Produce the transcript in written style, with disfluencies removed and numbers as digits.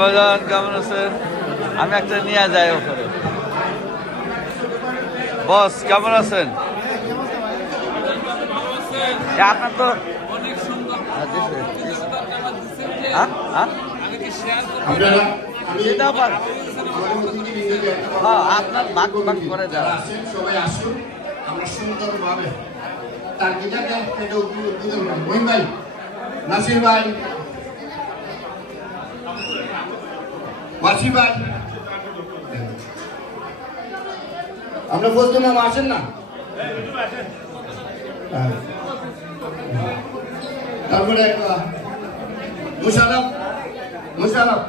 বাজান কেমন আছেন? আমি একটা নিয়ে যাই ওখানে। বস কেমন আছেন? আপনার তো আপনার বাক বাক করে যারা সবাই আসুন, আমরা সুন্দরভাবে তার গীতাকে উদ্বোধন করি। মহিম ভাই, নাসির ভাই, ওয়াসিম ভাই, আমরা বলতে নাম আসেন না। তারপরে মুশারফ